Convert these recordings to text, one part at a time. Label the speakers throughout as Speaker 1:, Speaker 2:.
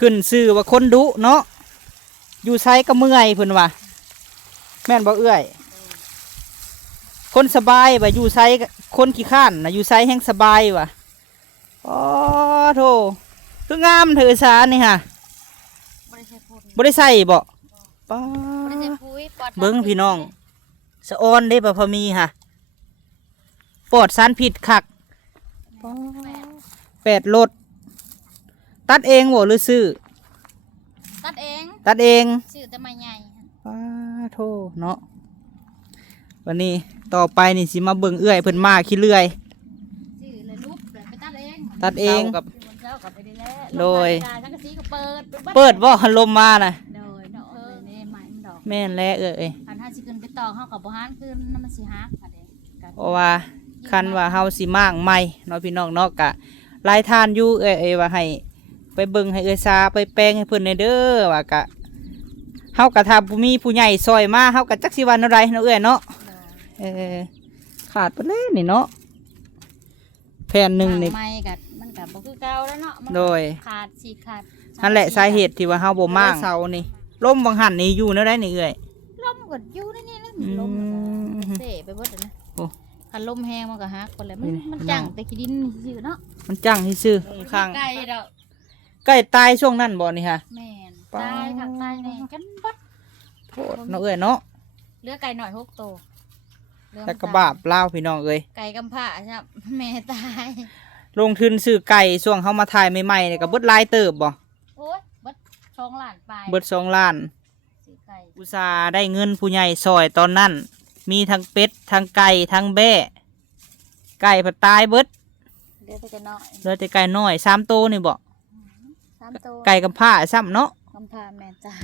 Speaker 1: ขึ้นชื่อว่าคนดุเนาะอยู่ไซก็เมื่อยเพิ่นว่าแม่นบ่เอื้อยคนสบายว่าอยู่ไซก็คนขี้ข้านนะอยู่ไซแห่งสบายว่ะอ๋อโธ่คืองามเถอะสานี่ฮะ
Speaker 2: บริษัทพูด
Speaker 1: บ่ได้ใส่บ่ป้า
Speaker 2: บริษัทปุ๋ยปลอด
Speaker 1: เบิ้งพี่น้องสะออนได้บ่พอมีฮะปลอดสารพิษคัก
Speaker 2: แปด
Speaker 1: แปดรถ ตัดเองบ่หรือซื้อ
Speaker 2: ตัดเอง
Speaker 1: ตัดเอง
Speaker 2: ชื่อแต่ไม่ใหญ่
Speaker 1: ป้าโทเนาะวันนี้ต่อไปนี่สิมาเบิ่งเอื้อยเพิ่นมาขี้เลื่อย
Speaker 2: ชื่อเลยรูปเลยไปตัดเอง
Speaker 1: ตัดเอง
Speaker 2: กับเจ้ากับไปได้แล้ว
Speaker 1: โดย
Speaker 2: ลงมาในการทั้งกระสีก็เปิด
Speaker 1: เปิดบ่ลมมาน่ะ
Speaker 2: โดยเนาะเออนี่หมายมันดอก
Speaker 1: แม่นแล้วเอ้ยเอ้ย
Speaker 2: พันห้าสิขึ้นไปต่อเฮากับบ่ฮานขึ้นน้ำมันสิฮักอะเด้กัน
Speaker 1: เพราะว่า คันว่าเฮาสิมางใหม่เนาะพี่น้องเนาะกะลายทานอยู่เอ้ยเอ้ยว่าให้ ไปเบิ่งให้เอ้ยซาไปแปลงให้เพิ่นในเด้อว่ากะเฮากะถ้าผู้มีผู้ใหญ่ซอยมาเฮากะจักสิวันอะไรเนาะเอ้ยเนาะ
Speaker 2: โดย
Speaker 1: เออขาดไปเลยนี่เนาะแผ่นหนึ่งนี่
Speaker 2: ทาไม้กัมันกับบ่คือเก่าแล้วเนาะมันก็
Speaker 1: โดย
Speaker 2: ขาดสีขาด
Speaker 1: นั่นแหละสาเหตุที่ว่าเฮาบ่มางเสานี่ล่มบางหันนี่อยู่เนาะได้นี่เอ้ย
Speaker 2: ลมก็อยู่ในนี่แล้ว
Speaker 1: อืม
Speaker 2: ลมก็เสไปเบิดอะนะ
Speaker 1: โอ้
Speaker 2: คันลมแห้งมันก็ฮักไปเลยมัน
Speaker 1: นี่
Speaker 2: มัน
Speaker 1: มัน
Speaker 2: จัง
Speaker 1: น่า
Speaker 2: แต่ขี้ดินซื่อๆเนาะ
Speaker 1: มันจังที่ซื้อข้าง
Speaker 2: ไก่ดอก
Speaker 1: ใกล้ตายช่วงนั้นบ่นี่ฮะ
Speaker 2: แม่น
Speaker 1: ป๊า
Speaker 2: ตายทางตายแน่กันบัด
Speaker 1: โทษเนาะเอ้ยเนาะ
Speaker 2: เหลือไก่หน่อยหกตัวเหลือ
Speaker 1: แต่ก็
Speaker 2: ตย
Speaker 1: บาปเล่าวพี่น้องเอ้ย
Speaker 2: ไก่กำพร้าใช่ไหมแม่ตาย
Speaker 1: ลงทุนซื้อไก่ช่วงเฮามาถ่ายใหม่ๆนี่ก็เบิดหลายเติบบ่
Speaker 2: โอ้ยเบัดช่องหลานไป
Speaker 1: เบิดสองล้าน
Speaker 2: ซื้อไก่
Speaker 1: อุตส่าห์ได้เงินผู้ใหญ่ซอยตอนนั้น มีทั้งเป็ดทั้งไก่ทั้งแบ่ไก่ผัดตายเบิด
Speaker 2: เหลือแต่จะน้อย
Speaker 1: เหลือแต่ไก่น้อยสามโตวนี่บ่
Speaker 2: สามตัว
Speaker 1: ไก่กับผ้าซ้ำเนาะ
Speaker 2: กำพร้าแม่ตาย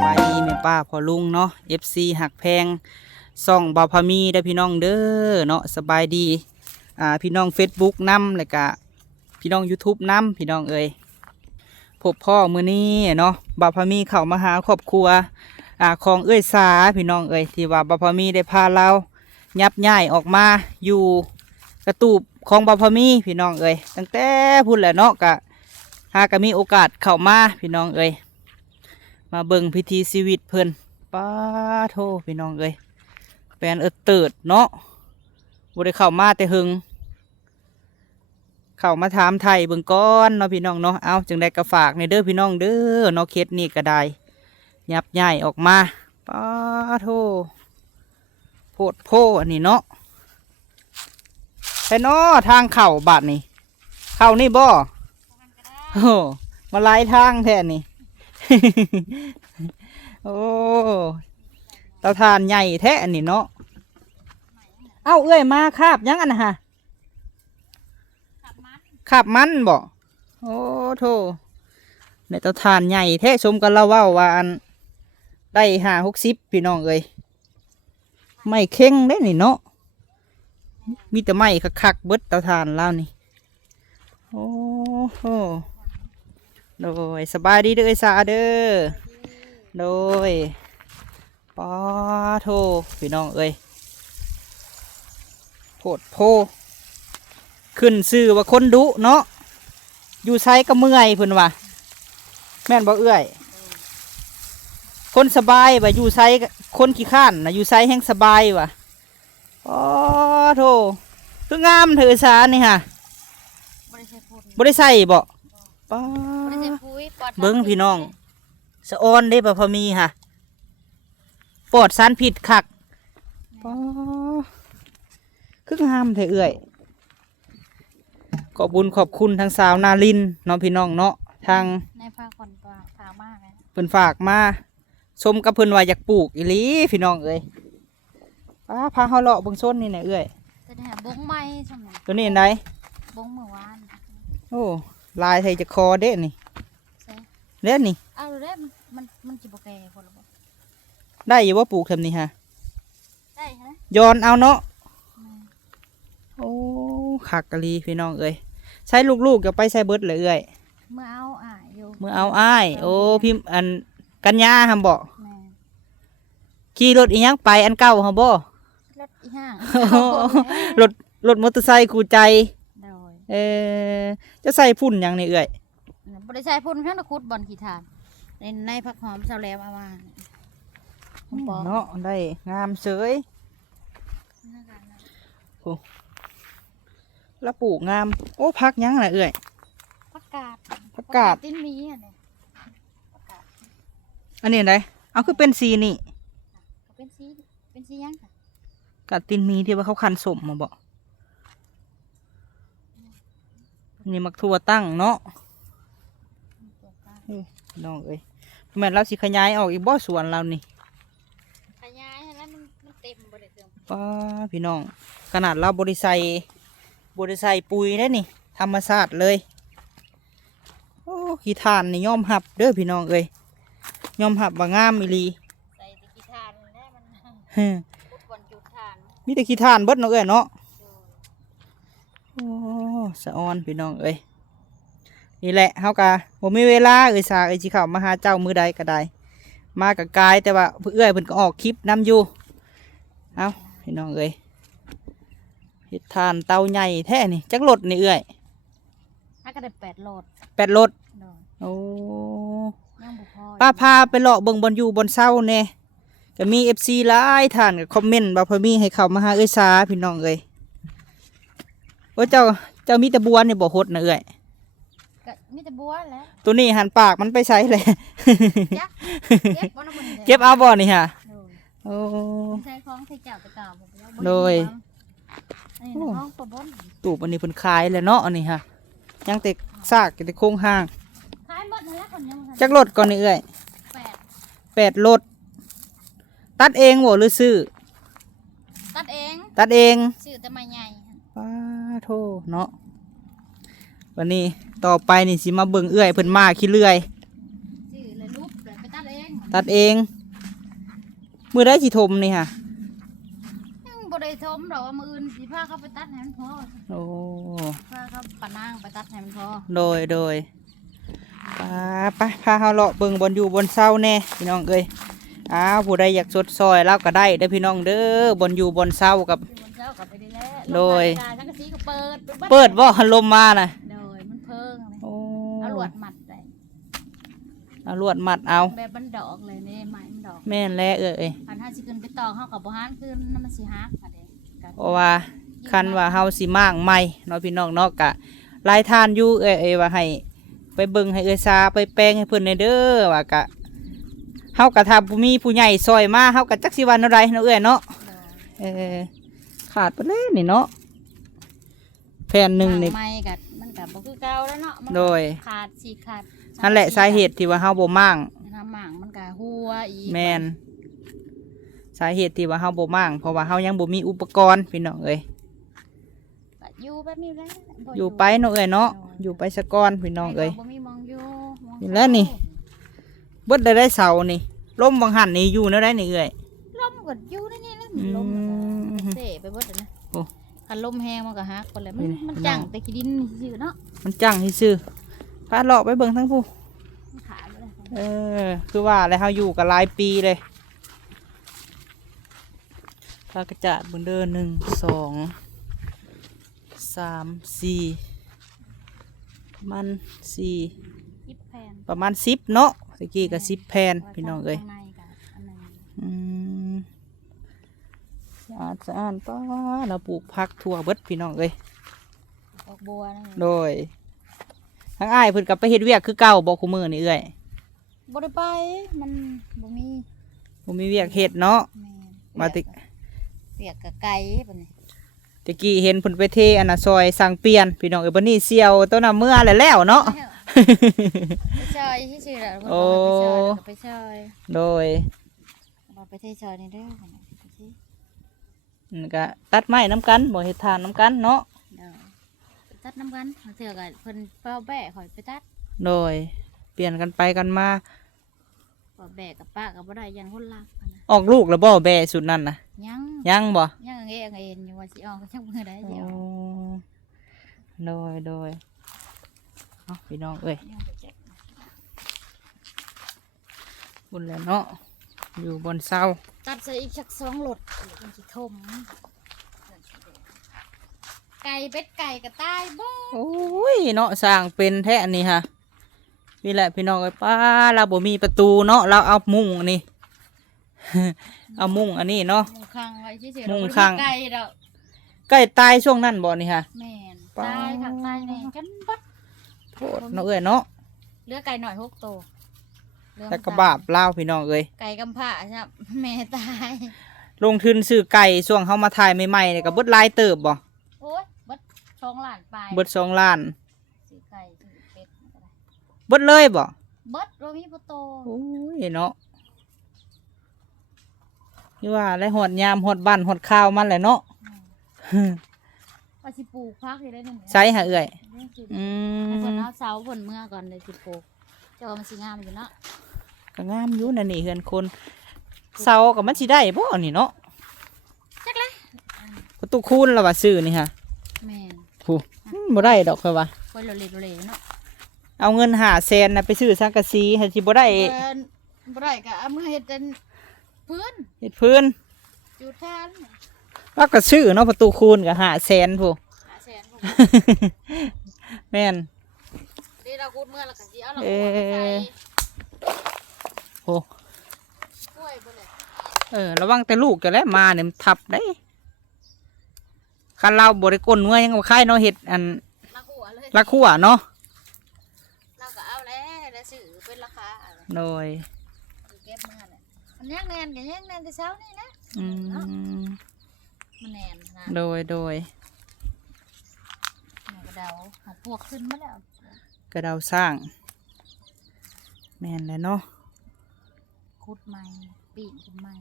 Speaker 1: ไปดีแม่ป้าพอลุงเนาะ FC หักแพงซ่องบาพามีได้อพี่น้องเด้อเนาะสบายดี อ่าพี่น้อง Facebook นำแล้วก็พี่น้อง YouTube นำพี่น้องเอ้ยพ บพ่อมือนี้เนาะบาพามีเข้ามาหาครอบครัวอ่าของเอ้ยสาพี่น้องเอ้ยที่ว่าบาพามีได้พาเรายับย้ายออกมาอยู่กระตูบของบาพามีพี่น้องเอ้ยตั้งแต่พูดแหละเนาะกะหากมีโอกาสเข้ามาพี่น้องเอ้ยมาเบิ่งพิธีชีวิตเพิ่นป้าโทพี่น้องเอ้ยแปลนเอิดเติดเนาะบ่ได้เข้ามาแต่หึง เข้ามาถามไทยเบิ่งก้อนเนาะพี่น้องเนาะเอาจึงได้กระฝากในเด้อพี่น้องเด้อเนาะเคสนี้ก็ได้ยับย่ายออกมาป้าโทโพดโพอันนี้เนาะใช่เนาะทางเข่าบาดนี่เข้านี่บ่โอ้มาหลายทางแท้นี่ โอ้เตาทานใหญ่แท้อันนี้เนาะ เอ้าเอ้ยมาคาบยังอันนะฮะ
Speaker 2: มัน
Speaker 1: คาบมันบ่โอ้โธ่ในเตาทานใหญ่แท้ชมกันเล่าว่าว่าอันได้ห้าหกสิบพี่น้องเอ้ยไม่เข่งได้นี่เนาะมีแต่ไม้คักๆเบิดเตาทานแล้วนี่โอ้โหโดยสบายดีเด้อเอ้ยสาเด้อโดยปอโทพี่น้องเอ้ยโพดโพ ขึ้นชื่อว่าคนดุเนาะอยู่ไซก็เมื่อยเพิ่นว่าแม่นบ่เอื้อย คนสบายว่าอยู่ไซก็คนขี้ข้านนะอยู่ไซแห่งสบายว่ะปอโทคืองามเถอะสานี่ฮะ
Speaker 2: บริษัทพูด
Speaker 1: บ่ได้ใส่บ่ปอบ
Speaker 2: ริษัทปุ๋ยปลอด
Speaker 1: เบิ้งพี่น้องสะออนได้บ่พอมีฮะปลอดสารพิษคักปอคืองามเถอะเอื้อย ขอบบุญขอบคุณทางสาวนาลินเน้องพี่น้องเนาะทาง
Speaker 2: ในภาคคนกลางขาวมากเลย
Speaker 1: เพิ่นฝากมาชมกับเพิ่นว่าอยากปลูกอีหลีพี่น้องเอ้ยป้าพาเฮาเลาะเบิ่งส้นนี่แหน่เอ้ย
Speaker 2: จะได้หาบงไม้ใช่ไหม
Speaker 1: ตัวนี้อันใด
Speaker 2: บงเมื่อวาน
Speaker 1: โอ้ลายไทยจะคอเด้นี่
Speaker 2: ใช่
Speaker 1: เด้นี่
Speaker 2: เอาดูได้มันมันมันจิบแก่คนละบ่
Speaker 1: ได้อยู่ว่าปลูกทำนี่ฮะ
Speaker 2: ได้ฮะ
Speaker 1: ย้อนเอาเนาะ
Speaker 2: อืม
Speaker 1: โอ้ขักกะลีพี่น้องเอ้ย ใช้ลูกๆจะไปใส่เบิดเลยเอ้ย
Speaker 2: เมื่อเอาอะอยู่
Speaker 1: มือเอาอ้าย โอ้พิมพ์อันกัญญาหำบ่
Speaker 2: แม่
Speaker 1: ขี่รถอีหยังไปอันเก่าหำบ่
Speaker 2: รถอีห้าง
Speaker 1: รถรถมอเตอร์ไซค์คู่ใจ
Speaker 2: โดย
Speaker 1: เออจะใส่พุ่นหยังนี่เอ่ย
Speaker 2: บริษัทพุ่นเพียงตะคุดบอลขีทานในในผักหอมเสาแหลมเอามาผมบอก
Speaker 1: เนาะได้งามเสย แล้วปลูกงาม โอ้พักหยังน่ะเอ่ย
Speaker 2: ผักกาด
Speaker 1: ผักกาด
Speaker 2: ติ้นมีอันนี้ผักกาด
Speaker 1: อันนี้ไดเอาคือเป็นสีนี่
Speaker 2: ก็เป็นสีเป็นสีหยังค่ะ
Speaker 1: กัดตินมีที่ว่าเขาคันสมมาบ่นี่มักทั่วตั้งเนาะ
Speaker 2: ตัวกาด
Speaker 1: น้องเอ้ยแม่นเราสิขยายออกอีกบ่สวนเรานี่
Speaker 2: ขยายให้แล้วมันมันเต็มบริเติม
Speaker 1: ป้าพี่น้อง ขนาดเราบริใส่ บริใส่ปุ๋ยได้นี่ ธรรมชาติเลย โอ้ขี้ทานนี่ยอมหับเด้อพี่น้องเอ้ยยอมหับว่างามอีหลี
Speaker 2: ใส่ตะกี้ทานแล้วมัน
Speaker 1: ฮึ
Speaker 2: พุดบอลจุดทาน
Speaker 1: มีแต่ขี้ทานเบิดเนาะเอ้ยเนาะ
Speaker 2: โดย
Speaker 1: โอ้สะออนพี่น้องเอ้ยนี่แหละเฮากะผมมีเวลาเอ้ยสาเอ้ยสิเข้ามาหาเจ้ามือใดก็ได้มากับกายแต่ว่าเพื่อเอ้อยเพิ่นก็ออกคลิปนํอยู่ เอาพี่น้องเอ้ย เฮ็ดทานเตาใหญ่แท้นี่จักรถนี่เอ้อย
Speaker 2: ถ้าก็ได้แปดโหลด
Speaker 1: แปดรถ
Speaker 2: โดย
Speaker 1: โอ้
Speaker 2: ยังบุพอ
Speaker 1: ป้าพาไปเลาะเบิ่งบนอยู่บนเศร้าแน่ก็มี FC หลายท่านก็คอมเมนต์ว่าเพิ่นมีให้เข้ามาหาเอ้ยสาพี่น้องเอ้ยโอ้เจ้าเจ้ามีแต่บัวนี่บ่ฮดนะเอ้อย
Speaker 2: ก็มีแต่บัวแหล้ว
Speaker 1: ตัวนี้หันปากมันไปใช้เลย
Speaker 2: จักเก็บบ่น้ำมัน
Speaker 1: เก็บเอาบ่นี่ฮะ
Speaker 2: โดย
Speaker 1: โอ้
Speaker 2: ใช้ของใช้เจ้าตะกร้าผมไปเอาบ่
Speaker 1: โดย
Speaker 2: อัน นี้นะห้องปะบน
Speaker 1: ตูบอันนี้เพิ่นขายแล้วเนาะอันนี้ฮะยังแต่ซากแต่โครงห้าง
Speaker 2: ขายหมดนั่นแหล้วคนยังบ่ทัน
Speaker 1: จักรถก่อนนี่เอ้ย
Speaker 2: แปด
Speaker 1: แปดรถตัดเองบ่หรือซื้อ
Speaker 2: ตัดเอง
Speaker 1: ตัดเอง
Speaker 2: ซื้อแต่ไม้ใหญ่
Speaker 1: ป้าโทเนาะวันนี้ต่อไปนี่สิมาเบิ่งเอื้อยเพิ่นมาขี้เลื่อย
Speaker 2: ซื้อเลยรูปเลยไปตัดเอง
Speaker 1: ตัดเองมือได้สิทมนี่ฮะ
Speaker 2: ยัง บ่ได้ทมดอกว่ามื้ออื่นสิพาเขาไปตัดให้มันพอ
Speaker 1: โอ้
Speaker 2: พาเขาปะนางไปตัดให้มันพอ
Speaker 1: โดยโดยไปไปพาเฮาเลาะเบิ่งบนอยู่บนเสาแน่พี่น้องเอ้ยอ้าวผู้ใดอยากสดซอยเราก็ได้เด้อพี่น้องเด้อบนอยู่บนเสากับ
Speaker 2: อยู่บนเจ้าก็ไปได้แล้ว
Speaker 1: โดย
Speaker 2: ลงมาได้ทั้งกระสีก็เปิด
Speaker 1: เปิดบ่ลมมาน่ะ
Speaker 2: โดยมันเพิ่งเลย
Speaker 1: โอ้
Speaker 2: เอาลวดมัดได้
Speaker 1: เอาลวดมัดเอา
Speaker 2: แบบมันดอกเลยนี่ไม้มันดอก
Speaker 1: แม่นแล้วเอ้ย
Speaker 2: อันถ้าสิขึ้นไปตอกเฮากับบ่หานขึ้นน้ำมันสิฮักค่ะเด้ก็
Speaker 1: เพราะว่าคันว่าเฮาสิมางใหม่เนาะพี่น้องเนาะกะลายทานอยู่เอ้ยเอ้ยว่าให้ ไปเบิ่งให้เอ้ยซาไปแปลงให้เพิ่นในเด้อว่ากะเฮากะถ้าบ่มีผู้ใหญ่ซอยมาเฮากะจักสิว่าแนวใดเนาะเอ้ยเนาะ
Speaker 2: โดย
Speaker 1: เออขาดไปเลยนี่เนาะแผ่นหนึ่งนี่
Speaker 2: ไม้กัมันกับบ่คือเก่าแล้วเนาะมัน
Speaker 1: โดย
Speaker 2: ขาดสีขาด
Speaker 1: นั่นแหละสาเหตุที่ว่าเฮาบ่มั่ง
Speaker 2: น้ำหมางมันก็หัวอีก
Speaker 1: แมนสาเหตุที่ว่าเฮาบ่มั่งเพราะว่าเฮายังบ่มีอุปกรณ์พี่น้องเอ้ย
Speaker 2: ก็อยู่แบบนี้แหละบ่
Speaker 1: อยู่ไปเนาะเอ้ยเนาะอยู่ไปสะก่อนพี่น้องเอ้ย
Speaker 2: บ่มีมองอยู่มอง
Speaker 1: นี่แหละนี่ เบิดได้ได้เสานี่ล่มบางหันนี่อยู่แนวได้นี่เอ้ย
Speaker 2: ลมก็อยู่ในนี่แหละ
Speaker 1: อืม
Speaker 2: ลมก็เสไปเบิดอะนะ
Speaker 1: โอ้
Speaker 2: คันลมแห้งมันก็ฮักไปเลยมัน
Speaker 1: นี่
Speaker 2: มัน
Speaker 1: พี่น้อง
Speaker 2: จังแต่ขี้ดินซื่อๆเนาะ
Speaker 1: มันจังที่ซื้อ พาเลาะไปเบิ่งทั้งผู้
Speaker 2: มันขาดไปเลย
Speaker 1: เออ คือว่าแล้วเฮาอยู่กันหลายปีเลยพากระจาดเบิ่งเด้อหนึ่งสองสามสี่ประมันสี่
Speaker 2: ยิบแผ่น
Speaker 1: ประมาณสิบเนาะตะกี้ก็สิบแผ่นพี่น้องเอ้ย
Speaker 2: ข้างในก็อันนั้น
Speaker 1: อืมสะอาดสะอาดป้าเราปลูกผักทั่วเบิดพี่น้องเอ้ย
Speaker 2: ดอกบัวนั่น
Speaker 1: โดย ทั้งอ้ายเพิ่นกลับไปเฮ็ดเวียกคือเก่าบ่คุมือนี่เอ้ย
Speaker 2: บ่ได้ไปมันบ่มี
Speaker 1: บ่มีเวียกเฮ็ดเนาะ
Speaker 2: แม่
Speaker 1: มาติ
Speaker 2: เปียกกับไก่ปะเนี่ย
Speaker 1: ตะกี้เห็นเพิ่นไปเทอันน่ะซอยสั่งเปลี่ยนพี่น้องเอ้ยบัดนี้เสี่ยวต้นน่ะเมื่อแล้วแล้วเนาะ
Speaker 2: ไปซอยที่ชื่อแล้ว
Speaker 1: โอ้
Speaker 2: ไปซอย
Speaker 1: โดย
Speaker 2: เราไปที่ซอยนี่เด้อพุ่นน่ะไปที่
Speaker 1: นั่นก็ตัดไม้น้ำกันบ่เฮ็ดทานน้ำกันเนาะ
Speaker 2: เด้อไป ตัดน้ำกันบางเถื่อกันเพิ่นเป้าแบะข่อยไปตัด
Speaker 1: โดย เปลี่ยนกันไปกันมา
Speaker 2: ก็แบะกับป้ากับบ่ได้อยังคนรักพุ่นน่ะ
Speaker 1: ออกลูกแล้วบ่แบสุดนั่นน่ะ
Speaker 2: ยัง
Speaker 1: ยังบ่
Speaker 2: ยังเงี้ยเอ็นอยู่ว่าสิออกก็ช่างมือได้
Speaker 1: โอ้
Speaker 2: เดี๋ยว
Speaker 1: โดยโดยเอาพี่น้องเอ้ย
Speaker 2: ยังบ่เจ็บ
Speaker 1: คุณแหล้วเนาะอยู่บนเสา
Speaker 2: ตัดใส่อีกชักสองหลดมันสิทม ไก่เป็ดไก่ก็ตายบ่
Speaker 1: โอ้ยเนาะสร้างเป็นแท้อันนี้ฮะนี่แหละพี่น้องไอ้ยป้าเราบ่มีประตูเนาะเราเอามุ้งอันนี้เอามุ้งอันนี้เนาะ
Speaker 2: มุงคังไว้เฉยๆ
Speaker 1: มุง
Speaker 2: เราบ่ได้
Speaker 1: คัง
Speaker 2: ไก่ดอก
Speaker 1: ใกล้ตายช่วงนั้นบ่นี่ฮะ
Speaker 2: แม่น
Speaker 1: ป๊า
Speaker 2: ตายค่ะตายแน่กันบัด
Speaker 1: โทษเนาะเอ้ยเนาะ
Speaker 2: เหลือไก่หน่อยหกตัวเหลือ
Speaker 1: แต่กระ
Speaker 2: มัน
Speaker 1: บาปเล่าวพี่น้องเอ้ย
Speaker 2: ไก่กำพร้าใช่ไหมแม่ตาย
Speaker 1: ลงทุนซื้อไก่ช่วงเฮามาถ่ายใหม่ๆเนี่ยก็เบิดหลายเติบบ่
Speaker 2: โอ้ยเบิด ช่องหลานไป
Speaker 1: เบิดสองล้าน
Speaker 2: ซื้อไก่ซื้อเป็ดก็ได้
Speaker 1: เบิดเลยบ่
Speaker 2: เบิดโรมีประตู
Speaker 1: โอ้ยเนาะนี่ว่าได้หอดยามหอดบ้านหอดข้าวมันแหละเนาะ
Speaker 2: ว่าสิปลูกพักอยู่ได้หนึ่ง
Speaker 1: ใช้หาเอ้ย
Speaker 2: อื
Speaker 1: อื
Speaker 2: มคน
Speaker 1: ม
Speaker 2: เอาเสาผลเมื่อก่อนเลยสิปลูกเจ้าว่ามันสิงามอยู่เนาะ
Speaker 1: ก็งามอยู่นั่นนี่เฮือนคนเสากับมันสิได้บ่นี่เนาะ
Speaker 2: จักเลย
Speaker 1: ประตูคูณและว่าซื้อนี่ฮะ
Speaker 2: แม่น
Speaker 1: ผู้อืมบ่ได้ดอกค่อยว่า
Speaker 2: คอยโลเลโลเลเนาะ
Speaker 1: เอาเงินหาแสนนะไปซื้อสังกะสีให้สิบ่ได้
Speaker 2: เพิ่นบ่ได้ก็เอามือเฮ็ดเป็นพื้น
Speaker 1: เฮ็ดพื้น
Speaker 2: จุดทาน
Speaker 1: แล้วก็ซื้อเนาะประตูคูณก็หาแสนผู้
Speaker 2: หาแสนพวก
Speaker 1: แม่น
Speaker 2: นี่เราพูดเมื่อแล้วก็สิเอาเรา
Speaker 1: เอ่อโอ้
Speaker 2: กล้วยบ่เลย
Speaker 1: เออระวังแต่ลูกจะแล้วมาเนี่ยมันทับได้ คันเราบริกลเมื่อยังบ่คายเนาะเฮ็ดอัน
Speaker 2: มาหัวเลย
Speaker 1: ละคั่วเนาะ
Speaker 2: เราก็เอาแล้วแล้วซื้อเป็นราคาอะไร
Speaker 1: โดย
Speaker 2: เก็บมาเลยมันยังแนนกันยังแนนแต่เช้านี่นะ
Speaker 1: อืม
Speaker 2: มันแนนนะ
Speaker 1: โดยโดย
Speaker 2: มันก็เดาเอาพวกขึ้นมาแล้ว
Speaker 1: กระเดาสร้าง แม่นแหล้วเนาะ
Speaker 2: ขุดใหม่ปีนขึ้นใหม่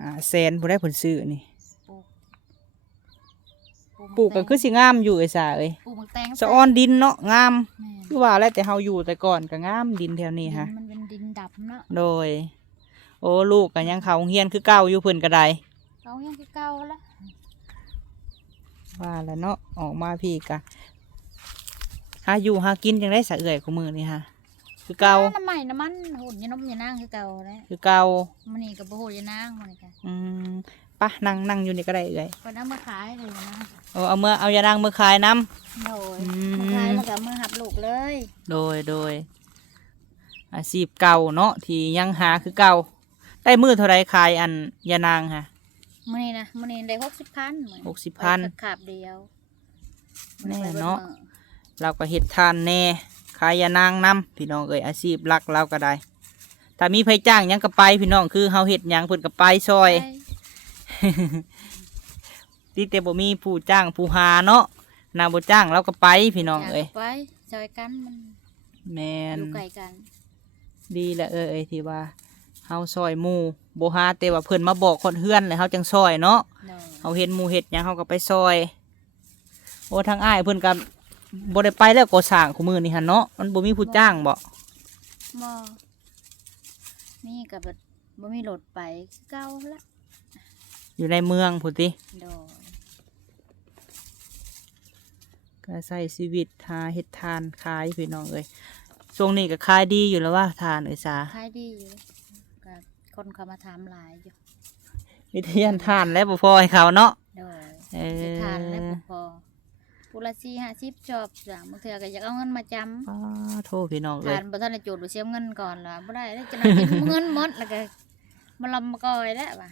Speaker 1: หาแสนผู้ได้ผลซื้อนี่
Speaker 2: ปลูก
Speaker 1: ปลูกก็คือสิงามอยู่ไอ้สาเอ้ย
Speaker 2: ปลูกมังแตง
Speaker 1: สะอ้อนดินเนาะงาม
Speaker 2: แม่น
Speaker 1: คือว่าแล้วแต่เฮาอยู่แต่ก่อนก็งามดินแถวนี้ฮะ
Speaker 2: ดิมันเป็นดินดับเนาะ
Speaker 1: โดย โอ้ลูกก็ยังเขาโรงเฮียนคือเก่าอยู่เพิ่นก็ได้
Speaker 2: เรายังคือเก่าแล้ว
Speaker 1: ว่าแล้วเนาะออกมาพี่กะหาอยู่หากินจังได้สะเอื่อยของมือนี่ฮะ คือเก่า
Speaker 2: น้ำใหม่น้ำมันหุ่นยานมยานางคือเก่าแล้ว
Speaker 1: คือเก่า
Speaker 2: มันนี่กับโบโหยานางมันนี่กัน
Speaker 1: อืม ปะนั่งนั่งอยู่นี่ก็ได้เอื่อย
Speaker 2: คนเอามาขายเลยนะ
Speaker 1: เอาเอาเมื่อเอายานางมือขายน้
Speaker 2: โดย
Speaker 1: อืม
Speaker 2: มาขายแล้วก็เอามาหับลูกเลยำ
Speaker 1: โดยโดย อาชีพเก่าเนาะที่ยังหาคือเก่าได้มือเท่าไรขายอันยานางฮะ
Speaker 2: มันนี่นะมันนี่ได้หกสิบพัน
Speaker 1: หกสิบพัน
Speaker 2: ขาบเดียว
Speaker 1: แน่เนาะ เราก็เห็ดทานแน่ขายยานางนํพี่น้องเอ่ยอาชีพหลักเราก็ได้ถ้ามีไผจ้างหยังก็ไปพี่น้องคือเฮาเห็ดหยังเพิ่นก็ไปซอย ติแต่บ่มีผู้จ้างผู้หาเนาะนาบ่จ้างเราก็ไปพี่น้องเอ้ย
Speaker 2: ไปจอยกันมัน
Speaker 1: แม่น
Speaker 2: อยู่ไกลกัน
Speaker 1: ดีแหละเอ้ยเอ้ยที่ว่าเฮาซอยหมู่บ่หาแต่ว่าเพิ่นมาบอกคนเฮือนแล้วเฮาจังซอยเนาะ
Speaker 2: เนาะ
Speaker 1: เฮาเห็นหมู่เฮ็ดหยังเฮาก็ไปซอย โอ้ทางอ้ายเพิ่นก็บ่ได้ไปแล้วก็สร้างคู่มือนี่หั่นเนาะมันบ่มีผู้จ้างบ่
Speaker 2: บ่มีกับแบบบ่มีรถไปคือเก่าละ
Speaker 1: อยู่ในเมืองพุ่นติ
Speaker 2: โดย
Speaker 1: ก็ใช้ชีวิตหาเฮ็ดทานขายพี่น้องเอ้ยช่วงนี้ก็ขายดีอยู่แล้วว่าทานเอ้ยสา
Speaker 2: ขายดีอยู่ก็คนเขามาถามหลายอยู่
Speaker 1: วิทยานทานแล้วบ่พอให้เขาเนาะ
Speaker 2: โดย
Speaker 1: เอ
Speaker 2: สิทานแล้ว
Speaker 1: อ
Speaker 2: บ่พอผู้ละสี่ห้าสิบชอบจ้ะบางเทื่อก็อยากเอาเงินมาจำ
Speaker 1: อ้าโทษพี่น้องเอ้
Speaker 2: ทายนบ่ทันได้จูดบ่เสียเงินก่อนล่ะบ่ได้ได้จะนำกินเงินหมดแล้วก็มาลำมาก่อยแล้วว่ะ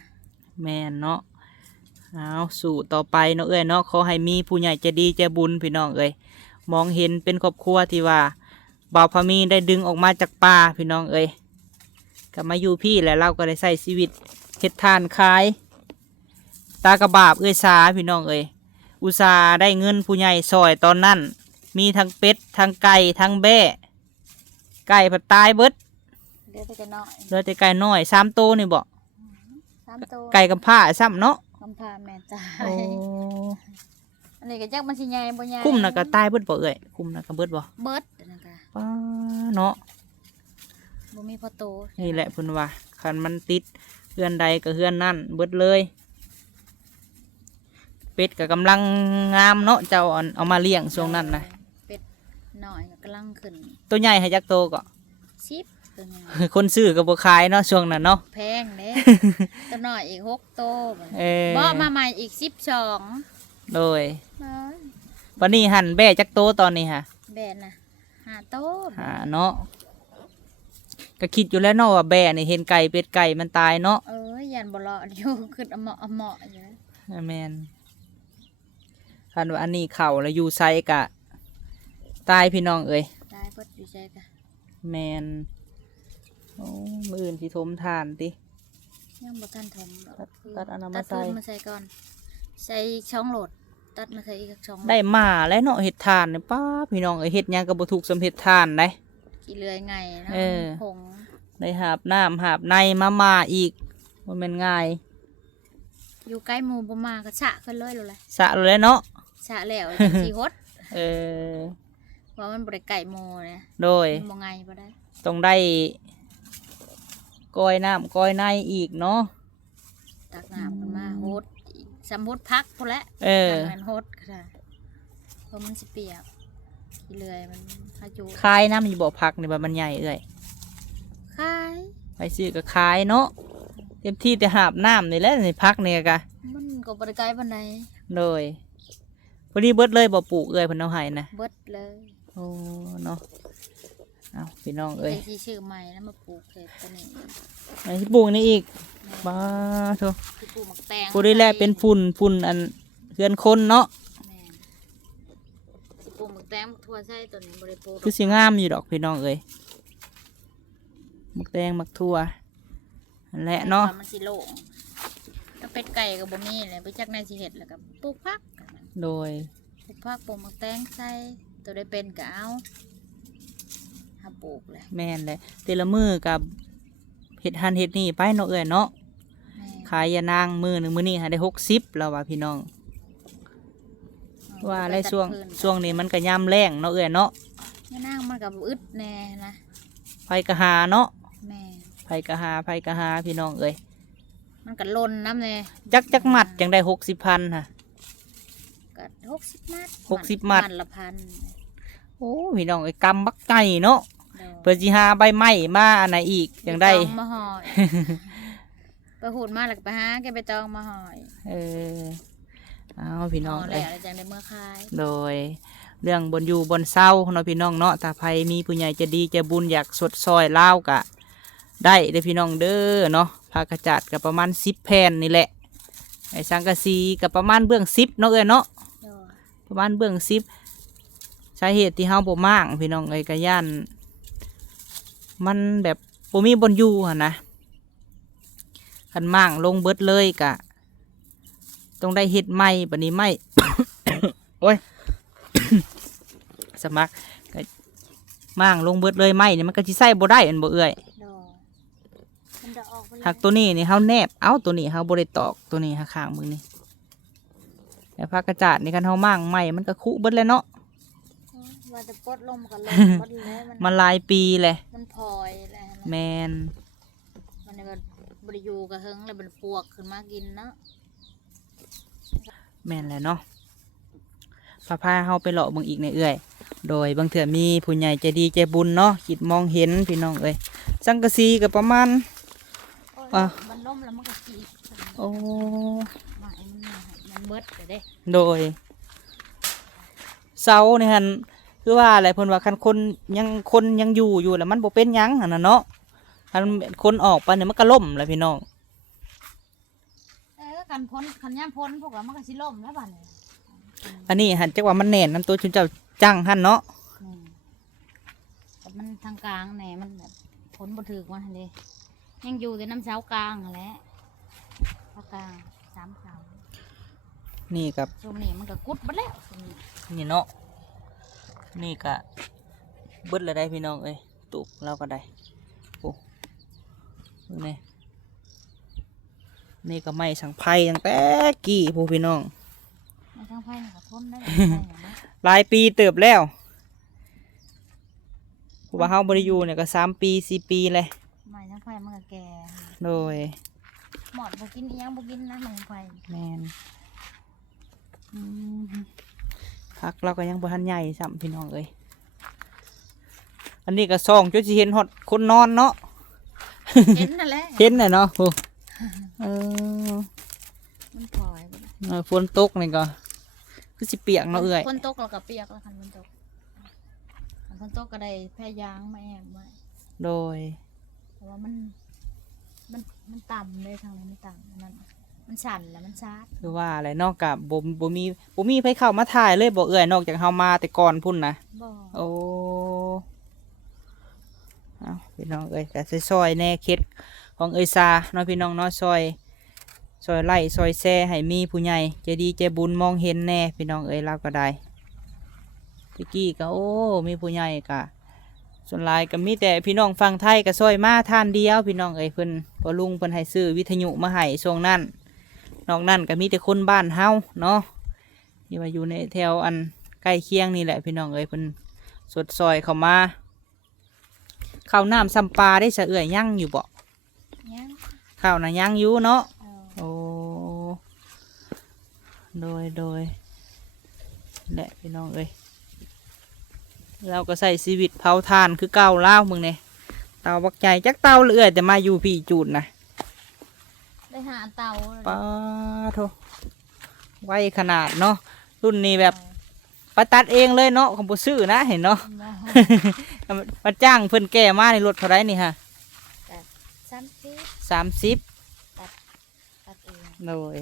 Speaker 1: แม่นเนาะเอาสู่ต่อไปเนาะเอ้ยเนาะขอให้มีผู้ใหญ่ใจะดีใจะบุญพี่น้องเอ้ยมองเห็นเป็นครอบครัวที่ว่าบ่าวพามีได้ดึงออกมาจากป่าพี่น้องเอ้ยก็มาอยู่พี่แล้วเราก็ได้ใช้ชีวิตเฮ็ดทานขาย ตากระบาบเอ้ยสาพี่น้องเอ้ยอุตส่าห์ได้เงินผู้ใหญ่ซอยตอนนั้น มีทั้งเป็ดทั้งไก่ทั้งแบ่ไก่ผัดตายเบิด
Speaker 2: เดี๋ยวจะน้อย
Speaker 1: เหลือแต่ไก่น้อยสามโตวนี่บ่
Speaker 2: สามตัว
Speaker 1: ไก่กับผ้าซ้ำเนาะ
Speaker 2: คำพาแม่ตา
Speaker 1: โอ้
Speaker 2: ยอันนี้ก็จักมันสิใหญ่บ่ใหญ่
Speaker 1: คุ้มนะก็ตายเบิดบ่เอ้ยคุ้มนะก็เบิดบ่
Speaker 2: เบิดอันนั่นก็
Speaker 1: ป้าเนาะ
Speaker 2: บ่มีพอโต
Speaker 1: นี่แหละเพิ่นว่าคันมันติดเฮือนใดก็เฮือนนั่นเบิดเลย เป็ดก็กำลังงามเนาะเจ้าเอาเอามาเลี้ยงช่วงนั้นนะ
Speaker 2: เป็ดน้อยกำลังขึ้น
Speaker 1: ตัวใหญ่ให้จักโตก็
Speaker 2: สิบ ตัวนี้
Speaker 1: คนซื้อก็บ่ขายเนาะช่วงนั้นเนาะ
Speaker 2: แพงเด้ ตัวน้อยอีกหกโตบัด
Speaker 1: เอ
Speaker 2: นี้
Speaker 1: อ
Speaker 2: บ่มาใหม่อีกสิบสอง
Speaker 1: โดยวันนี้หั่นแบ่จักโตตอนนี้ฮะ
Speaker 2: แบนนะหาโต
Speaker 1: หาเนาะก็คิดอยู่แล้วเนาะว่าแบ่นี่เห็นไก่เป็ดไก่มันตายเนาะ
Speaker 2: เอ้ยยันบ่รอดอยู่ขึ้นเอาเหมาะเอาเหมาะอยู่นะ
Speaker 1: แมนคันว่าอันนี้เข่าแล้วอยู่ไซกะ ตายพี่น้องเอ้ย
Speaker 2: ได้เปิดอยู่ใจกะ
Speaker 1: แมน โอ้มืออื่นสิทมทานติ
Speaker 2: ยังบ่ทันถมดอก
Speaker 1: ตัดตัดอันนั้น
Speaker 2: ตั
Speaker 1: มา
Speaker 2: ด
Speaker 1: ใส่
Speaker 2: ฟืนมาใส่ก่อน ใส่ช่องโหลด ตัดมาใส่อีกช่องโหล
Speaker 1: ได้มาแล้วเนาะเห็ดทานเนี่ยป้าพี่น้องเอ้ยเห็ดหยังก็บ่ถูกสำเห็ดทานได้
Speaker 2: กี่เลื่อยไงนะ
Speaker 1: เออ
Speaker 2: ผง
Speaker 1: ได้หาบน้ำหาบในมามาอีกมันเป็นง่าย
Speaker 2: อยู่ใกล้หมู่บ่มาก็ฉะขึ้นเลยเลย
Speaker 1: สะเลยเนาะ
Speaker 2: ฉะแล้วจังสิฮด
Speaker 1: เออ
Speaker 2: ว่ามันบ่ได้ไก่หมู่เนี่ย
Speaker 1: โดย
Speaker 2: มันบ่ไงบ่ได้
Speaker 1: ต้องได้ ก้อยน้ำก้อยในอีกเนาะ
Speaker 2: ตักน้ำกันมาฮดอีกสำฮดพักพุ่นแหละ
Speaker 1: เออ
Speaker 2: ทางนั้นฮดค่ะเพราะมันสิเปียกกี่เลื่อยมันหาจู
Speaker 1: คายน้ำอยู่บ่อพักในบ้านมันใหญ่เอ้ย
Speaker 2: คาย
Speaker 1: ไปซื้อก็คายเนาะเต็มที่แต่หาบน้ำนี่แหละในพักเนี่ยกะ
Speaker 2: มันก็บ่ได้ไกลปานใด
Speaker 1: โดยพอดีเบิดเลยบ่ปลูกเอ้ยเพิ่นเอาให้นะ
Speaker 2: เบิดเลย
Speaker 1: โอ้เนาะ เอาพี่น้องเอ้ย
Speaker 2: ไปที่ชื่อใหม่แล้วมาปลูกเห็ดตัวนี้
Speaker 1: ไอ้ที่ปลูกนี่อีกบ้าโถ
Speaker 2: ที่ปลูกหมักแตง
Speaker 1: ผู้ได้แลเป็นฝุ่นฝุ่นอันเฮือนคนเนาะ
Speaker 2: แม่นสิปลูกหมักแตงหมักทั่วใช่ตัวนี้บริปลูก
Speaker 1: คือสิงามอยู่ดอกพี่น้องเอ้ยมักแตงมักทั่วนั่นแหละเนาะ
Speaker 2: มันสิโล่งถ้าเป็ดไก่กับบ่มีเลยไปจักในสิเห็ดแล้วก็ปลูกผัก
Speaker 1: โดย
Speaker 2: ปลูกผักปลูกหมักแตงใส่ตัวได้เป็นก็เอา หาปลูกเลย
Speaker 1: แม่นเลยแต่ละมือกับเห็ดหันเห็ดนี่ไปเนาะเอ้ยเนาะ
Speaker 2: แม่
Speaker 1: ขายยานางมือหนึ่งมือนี่หาได้หกสิบแล้วว่าพี่น้อง ว่าอะไรช่วงช่วงนี้มันก็ย่ำแรงเนาะเอ้ยเนาะ
Speaker 2: นี่นั่งมันกับอึดแน่นะ
Speaker 1: ไผกะหาเนาะ
Speaker 2: แม่
Speaker 1: ไผกะหาไผกะหาพี่น้องเอ้ย
Speaker 2: มันก็ลนน้ำแน่
Speaker 1: จักจักมัดจังได้หกสิบพันค่ะ
Speaker 2: ก็หกสิบมัด
Speaker 1: หกสิบมัด
Speaker 2: มันละพัน
Speaker 1: โอ้พี่น้องเอ้ยกำบักไก่เนาะ
Speaker 2: เด้อ
Speaker 1: เปิดสิหาใบไม้มาอันไหนอีกจังได้
Speaker 2: ปตองมาหอย ไปหูดมาหลักไปหาแกไปตองมาหอย
Speaker 1: เออเอาพี่น้อง
Speaker 2: แห
Speaker 1: เอ้
Speaker 2: ล้
Speaker 1: ย
Speaker 2: วจังได้เมื่อคาย
Speaker 1: โดย เรื่องบนอยู่บนเศร้าเนาะพี่น้องเนาะถ้าใครมีผู้ใหญ่จะดีจะบุญอยากสดซอยเล่าวกะ ได้เด้อพี่น้องเด้อเนาะผ้ากระจัดกับประมาณสิบแผ่นนี่แหละไอ้สังกะสีกับประมาณเบื้องสิบเนาะเอ้ยเนาะ
Speaker 2: เด้อ
Speaker 1: ประมาณเบื้องสิบสาเหตุที่เฮาบ่มางพี่น้องเอ้ยกะย่าน มันแบบบ่มีบนอยู่หั่นนะคันมางลงเบิดเลยกะต้องได้เฮ็ดใหม่บัดนี้ไม่โอ้ยสมัครก็มางลงเบิดเลยไม่เนี่ยมันก็สิใส่บ่ได้อันบ่เอื้อย
Speaker 2: เด้อมันจะออกไปเลย
Speaker 1: หักตัวนี้นี่เฮาแนบ เอาตัวนี้เฮาบ่ได้ตอกตัวนี้หาข้างมึงนี่แต่ผ้ากระจาดนี่คันเฮามางใหม่มันก็คุเบิดแล้วเนาะ
Speaker 2: ว่าจะปลดลมกันลมปลดแล้วมัน
Speaker 1: มันหลายปีเลย
Speaker 2: มันพลอยแล้ว
Speaker 1: แมน
Speaker 2: มันเนี่ยมันบริยูกระเฮงแล้วมันปวกขึ้นมากินเนาะ
Speaker 1: แมนแหละเนาะพาพาเฮาไปเลาะเบิ่งอีกในเอื้อย โดยบางเถื่อมีผู้ใหญ่ใจดีใจบุญเนาะคิดมองเห็นพี่น้องเอ้ยสังกะสีก็ประมาณ
Speaker 2: โอ้ย
Speaker 1: อะ
Speaker 2: มันล่มแล้วมันก็จีก
Speaker 1: โอ้
Speaker 2: ไม้มันมันเบิดแต่เด้
Speaker 1: โดยเสานี่ฮัน คือว่าอะไรเพิ่นว่าคันคนยังคนยังอยู่อยู่แล้วมันบ่เป็นหยังหั่นน่ะเนาะคันคนออกไปเนี่ยมันก็ล่มแหล้วพี่น้อง
Speaker 2: เออกันพ้นคันย่ำพ้นพวกเรามันก็สิล่มแล้วบ้านนี้
Speaker 1: อันนี้หันจักว่ามันแน่นนํตัวชุนเจ้าจังหั่นเนาะ
Speaker 2: อืมแต่มันทางกลางแหน่มันแบบพ้นบ่ถือมันเลยยังอยู่แต่น้ำเช้ากลางนั่นแหละภาคกลางสามสาม
Speaker 1: นี่กับ
Speaker 2: ช่วงนี้มันก็กุดไปแล้วช่วงนี้
Speaker 1: นี่เนาะ นี่ก็เบิดเลยได้พี่น้องเอ้ยตุกเราก็ได้โอ้ดูนี่นี่ก็ไม่สังไพ่ตั้งแต่กี่ผู้พี่น้อง
Speaker 2: ในทางไฟมันก็ทนได้ได้อย่างนะ
Speaker 1: หลายปีเติบแล้วเพราะว่าเฮาบริยูเนี่ยก็สามปีสี่ปีเลย
Speaker 2: ไม่ทางไฟมันก็แก่
Speaker 1: โดย
Speaker 2: หมอดบ่กินอิหยังบ่กินนะมันไฟ
Speaker 1: แมนอืม พักเราก็ยังบ่ทันใหญ่สัมพี่น้องเอ้ยอันนี้ก็ซ่องจนสิเห็นฮอดคนนอนเนาะ
Speaker 2: เห็นนั่นแหละ
Speaker 1: เห็นน่ะเนาะโอ้เออ
Speaker 2: มันปล่อยไปแล้ว
Speaker 1: เออฝนตกนี่ก็ คือสิเปียกเนาะเอื้อย
Speaker 2: ฝนตกเราก็เปียกแล้วคันฝนตกคันฝนตกก็ได้แพรยางมาแอบไว้
Speaker 1: โดย
Speaker 2: เพราะว่ามัน มันมันต่ำเลยทางนี้มันต่ำมัน มันสั่นแล้วมันชาร์จ
Speaker 1: คือว่าอะไรเนอกกับบ่บ่มีบ่มีไผเข้ามาถ่ายเลยบ่เอื้อยนอกจากเฮามาแต่ก่อนพุ่นนะ
Speaker 2: บ่
Speaker 1: โอ้เอาพี่น้องเอ้ยก็ซอยๆแน่เคล็ดของเอ้ยซาเนาะพี่น้องเนาะซอย ซอยไล่ซอยแซ่ให้มีผู้ใหญ่ใจดีใจบุญมองเห็นแน่พี่น้องเอ้ยเราก็ได้ตะกี้ก็โอ้ มีผู้ใหญ่ก็ส่วนหลายก็มีแต่พี่น้องฟังไทยก็ซอยมาท่านเดียว พี่น้องเอ้ยเพิ่นพอลุงเพิ่นให้ซื้อวิทยุมาให้ช่วงนั้น นอกนั้นก็มีแต่คนบ้านเฮาเนาะที่ว่าอยู่ในแถวอันใกล้เคียงนี่แหละพี่น้องเอ้ยเพิ่นสดซอยเข้ามาข้าวน้ำซัมปลาได้สะเอื่อยยั่งอยู่บ่
Speaker 2: ยัง
Speaker 1: ข้าวน่ะยั่งอยู่เนาะ
Speaker 2: เออ
Speaker 1: โอ้โดยโดยแหละพี่น้องเอ้ยเราก็ใส่ชีวิตเผาทานคือเก่าเล่าวมึงเนี่ยเตาบักใหญ่จักเตาเลื่อยแต่มาอยู่พี่จูดนะ
Speaker 2: ได้หาเตาเลย
Speaker 1: ป้าโทไวขนาดเนาะรุ่นนี้แบบไปตัดเองเลยเนาะของบุซื้อนะเห็นเนาะ
Speaker 2: บ่
Speaker 1: มาจ้างเพิ่นแก่มาในรถเท่าไรนี่ฮะ
Speaker 2: สามสิบ
Speaker 1: สามสิบ
Speaker 2: ตัดเอง
Speaker 1: โดย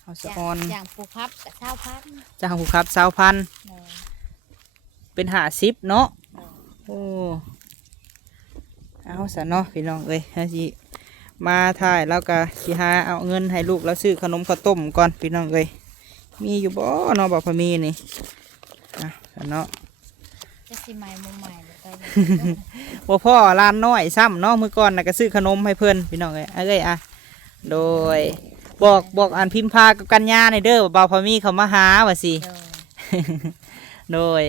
Speaker 1: เอาสะ
Speaker 2: อย่าง
Speaker 1: ออน
Speaker 2: อย่างปลูกพับกับเช้าพัน
Speaker 1: จ้างผู้ครับสาวพัน
Speaker 2: เออ
Speaker 1: เป็นหาสิบเนาะ
Speaker 2: เออ
Speaker 1: โอ้ เอาสะเนาะพี่น้องเอ้ยฮะสิมาถ่ายแล้วก็สิหาเอาเงินให้ลูกแล้วซื้อขนมข้าวต้มก่อนพี่น้องเอ้ยมีอยู่บ่เนาะบอกพอมีนี่อะสะเนาะ
Speaker 2: จะสิใหม่มุมใหม่เลยไปเลย
Speaker 1: บ่พ่อร้านน้อยซ้ำเนาะมื้อก่อนน่ะก็ซื้อขนมให้เพิ่นพี่น้องเอ้ยเอาเอ้ยอะโดยบอกบอกอันพิมพ์พากับกัญญาในอยเด้อว่าบ่าวพอมีเขามาหาว่าสิ
Speaker 2: เออ
Speaker 1: โดย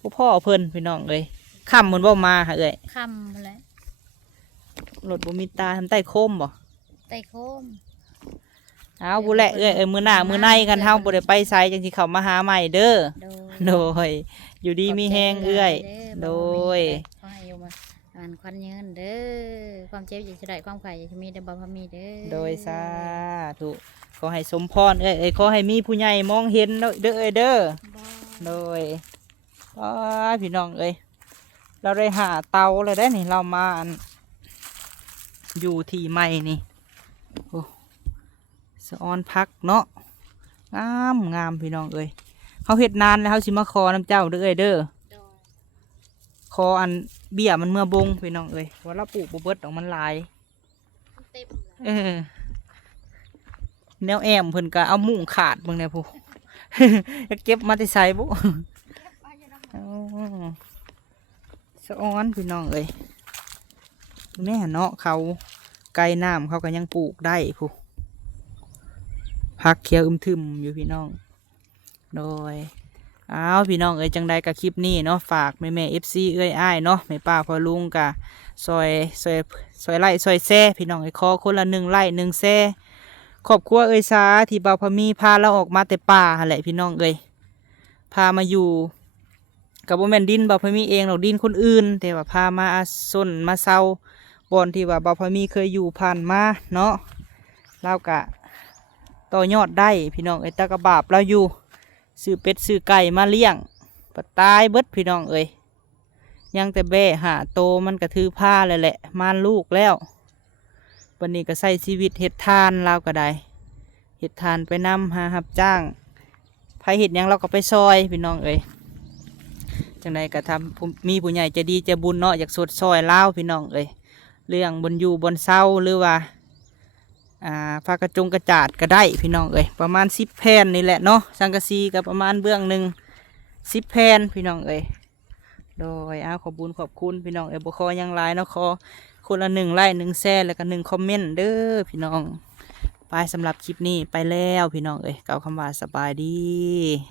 Speaker 1: พ่อพ่อเพิ่นพี่น้องเลย ค่ำมันบ่มาค่ะเอ้ย
Speaker 2: คำเลย
Speaker 1: รถบ่มีตาทำใต้โคมบ่
Speaker 2: ไตโคม
Speaker 1: เอาบุแหละเอ้ยเอ้ยมื้อหน้ามื้อในกันเฮาบ่ได้ไปไสจังสิเข้ามาหาใหม่เด้อ
Speaker 2: โดย
Speaker 1: โดย อยู่ดีมีแฮงเอ้ยโดย
Speaker 2: ขอให้อยู่มาอ่านควันยืนเด้อ ความเจ็บอย่าจะได้ความไข่อย่าจะมีเด้อบ่พอมีเด้อ
Speaker 1: โดยสาธุขอให้สมพรเอ้ยเอ้ยขอให้มีผู้ใหญ่มองเห็นเด้อเอ้ยเด้อ
Speaker 2: บ่
Speaker 1: โดยอ้ายพี่น้องเอ้ย เราได้หาเตาเลยได้นี่เรามาอันอยู่ที่ใหม่นี่โอ้สะออนพักเนาะงามงามพี่น้องเอ้ยเขาเฮ็ดนานแล้วเขาสิมาขอน้ำเจ้าเด้อเอ้ยเด้อ
Speaker 2: โดย
Speaker 1: ขออันเบี้ยมันเมื่อบงพี่น้องเอ้ยว่าเราปลูกบ่เบิดดอกมันหลาย
Speaker 2: เต็มเลย
Speaker 1: เออแนวแอมเพิ่นก็เอามุ้งขาดเบิ่งแหน่ผู้อยากเก็บมาที่ใส่บุอ๋อ สะออนพี่น้องเอ้ยแม่เนาะเขาไก่น้ำเขาก็ยังปลูกได้ผู้พักเขียวอึมทึมอยู่พี่น้อง โดยอ้าวพี่น้องเอ้ยจังใดกับคลิปนี้เนาะฝากแม่แม่เอฟซีเอ้ยอ้ายเนาะแม่ป้าพอลุงกะซอยซอยซอยไล่ซอยแซ่พี่น้องเอ้ยขอคนละหนึ่งไล่หนึ่งแซ่ขอบครัวเอ้ยสาที่เบาพมีพาเราออกมาแต่ป่าหั่นแหละพี่น้องเอ้ยพามาอยู่ กับบ่แม่นดินบ่าพมีเองหรอกดินคนอื่น แต่ว่าพามาอาสนมาเซาบอนที่ว่าบ่าพมีเคยอยู่ผ่านมาเนาะเรากะต่อยอดได้พี่น้องเอ้ยตะกะบาปเราอยู่ซื้อเป็ดซื้อไก่มาเลี้ยงปตายเบิดพี่น้องเอ้ยยังแต่แบ่หาโตมันก็ถือผ้าเลยแหละมานลูกแล้ววันนี้ก็ใส่ชีวิตเฮ็ดทานเราก็ได้เฮ็ดทานไปนำหารับจ้างไผเฮ็ดยังเราก็ไปซอยพี่น้องเอ้ย จังใดก็ทำมีผู้ใหญ่จะดีจะบุญเนาะอยากสดซอยเล่าพี่น้องเอ้ยเรื่องบนอยู่บนเศร้าหรือว่าอ่าผ้ากระจงกระจาดก็ได้พี่น้องเอ้ยประมาณสิบแผ่นนี่แหละเนาะสังกะสีก็ประมาณเบื้องหนึ่งสิบแผ่นพี่น้องเอ้ยโดยอ้าวขอบุญขอบคุณพี่น้องเอ้ยบุคอยังหลายเนาะขอคนละหนึ่งไลค์หนึ่งแชร์แล้วก็หนึ่งคอมเมนต์เด้อพี่น้องไปสำหรับคลิปนี้ไปแล้วพี่น้องเอ้ยกล่าวคำว่าสบายดี